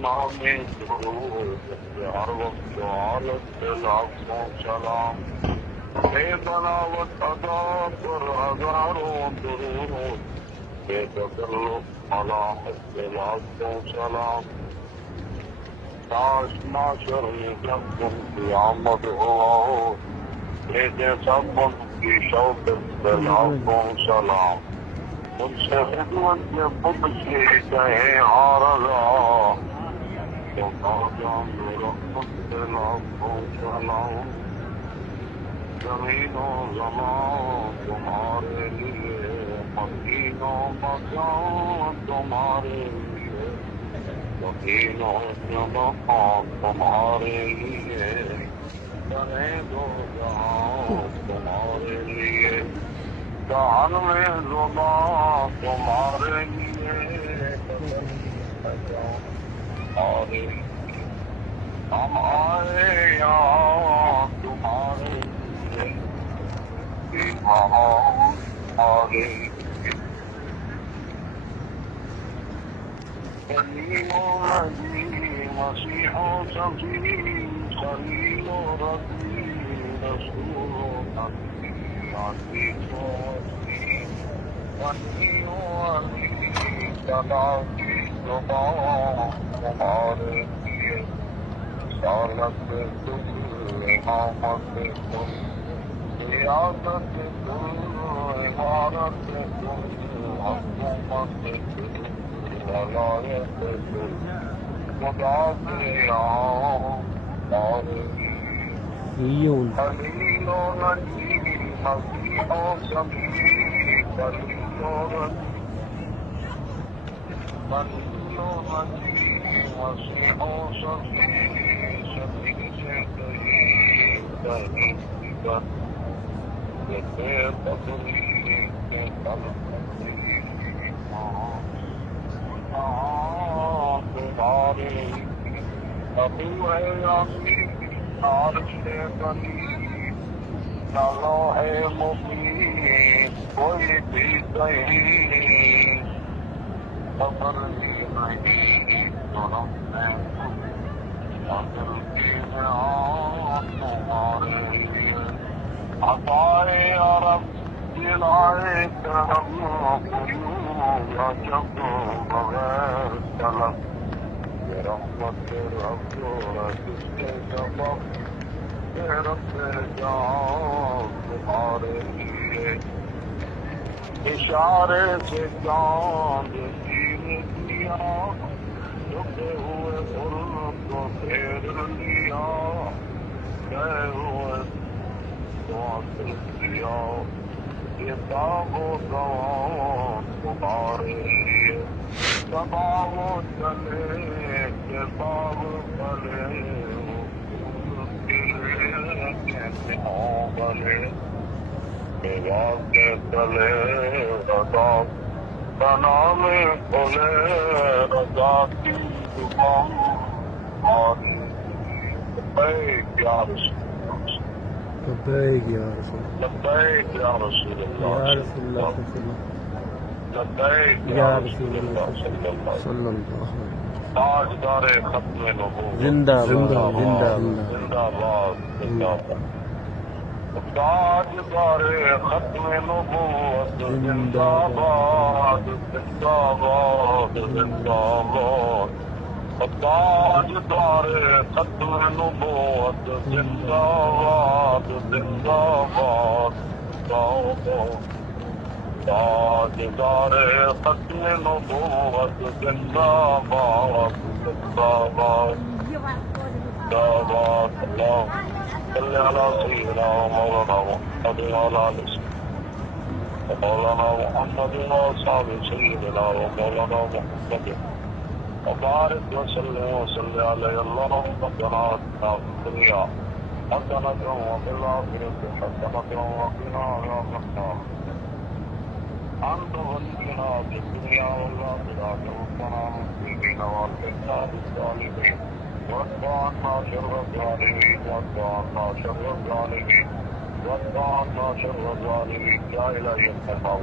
میں درود ہر وقت حالت پہ لاکھوں سلام، بے بناوٹ ادا پر ہزاروں درود، بے تکلف علامت پہ لاکھوں سلام۔ کاش معاشر میں جب تم قیامت ہو، یہ جیسا من کی شوقت پہ لاکھوں سلام۔ مجھ سے خدمت کے پوچھے کہیں ہارگا، تو جان رحمت سے لاکھوں سلام۔ زمین و زمان تمہارے لیے، مکین و مکان تمہارے لیے، زمین و زمان تمہارے لیے، بنے دو جہاں تمہارے لیے، جہان میں زبان تمہارے لیے، تمہارے لیے ہم آئے یہاں تمہارے لیے، تمہارے لیے۔ کلیم و نبی مسیح و صفی، خلیل و رفیع، رسول و نبی، عزیز و وسیع، غنی و علی، تلاقی زبان تمہارے لیے، رسالت کل، امامت کل، قیادت کل، عمارت کل، حکومت کل، ولایت کل، خدا کے یہاں تمہارے لیے۔ خلیل و نجی مسیح و صفی، خلیل و نجی، خلیل و نجی مسیح و صفی، صفی سے کہیں کہیں بن، جیسے بدری کے تلخی تمہارے لیے۔ ابو ہے یاسین عرش بنی، نہ لوح مبین کوئی بھی کہیں، خبر ہی نہیں کرم میں دل کی نہاں تمہارے لیے۔ عطائے عرب دلائے کرم، یا جب بغیر طلب، یہ رحمت رب ہے جس کے سبب، یہ رب جان تمہارے لیے۔ اشارے سے چاند چیر دیا، جھکے ہوئے عرب کو پھیر لیا، گئے ہوئے تو حاصل کیا، یہ باغ و دوام تمہارے لیے۔ باغ چلے کہ باغ پلے، وہ پھول کھلے کیسے ہوں بھلے، باغ کے تلے رضا کا نام کھلے، رضا کی دکان ہماری لیے۔ لبیک یا رسول اللہ، لبیک یا رسول لبیک یا رسول اللہ، یا رسول اللہ لبیک یا رسول اللہ صلی اللہ علیہ صلی وسلم۔ اللہ علیہ وسلم۔ تاجدار ختم نبوت زندہ زندہ باد، باد، زندہ زندہ باد، زندہ باد۔ تاجدار ختم نبوت زندہ باد، زندہ باد، زندہ باد۔ تاجدار ختم نبوت زندہ باد، زندہ باد، زندہ باد۔ تاجدار ختم نبوت زندہ باد، زندہ باد، زندہ باد۔ اللہ صلی علی سیدنا مولانا محمد وعلی آلہ سیدنا مولانا محمد وصحاب سیدنا ومولانا محمد وبارک وسلم وصلی علیہ۔ اللہم ربنا آتنا فی الدنیا حسنۃ وفی الآخرۃ حسنۃ وقنا عذاب النار۔ أنت ولينا في الدنيا والآخرة، توفنا مسلمين وألحقنا بالصالحين، وارض عنا شر الظالمين، وارض عنا شر الظالمين، وارض عنا شر الظالمين۔ لا إله إلا الله